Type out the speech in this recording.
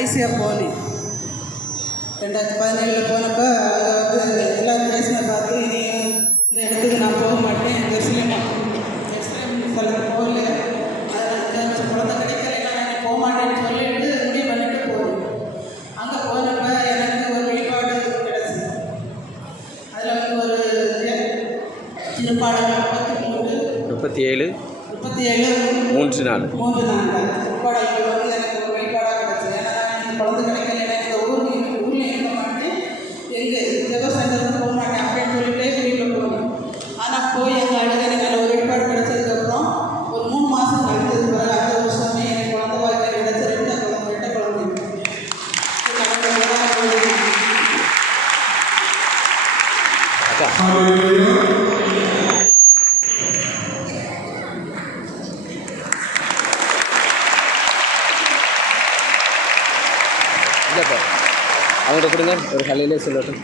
கடைசியாக போனேன். 2017 போனப்போ அங்கே வந்து எல்லோரும் பேசின பார்த்து இனியும் இந்த இடத்துக்கு நான் போக மாட்டேன், எக்ஸ்ரேம் சொல்ல போகல, அதில் குழந்தை கிடைக்கல, நான் போக மாட்டேன்னு சொல்லிட்டு முடிவு பண்ணிட்டு போனேன். அங்கே போனப்போ எனக்கு ஒரு வெளிப்பாடு கிடச்சி, அதில் வந்து ஒரு திருப்பாடல் 37 3 நாள் திருப்பாடல்கள் வந்து எனக்கு ஒரு வெளிப்பாடாக கிடச்சி. ஏன்னா எனக்கு குழந்தை கிடைக்கல, எனக்கு ஊரில் இருக்க மாட்டேன், எங்கள் தேவசங்கருக்கு போக மாட்டேன் அப்படின்னு சொல்லிட்டே வீட்டில் போனேன். ஆனால் போய் எங்கள் அழுகை மேலே ஒரு வெளிப்பாடு கிடச்சதுக்கப்புறம் ஒரு 3 மாதம் கழித்தது பிறகு அடுத்த வருஷமே எனக்கு குழந்தை வாழ்க்கை கிடச்சி. 2 குழந்தை. அவங்கள்ட்ட கொடுங்க, ஒரு கலையிலே சொல்லட்டும்.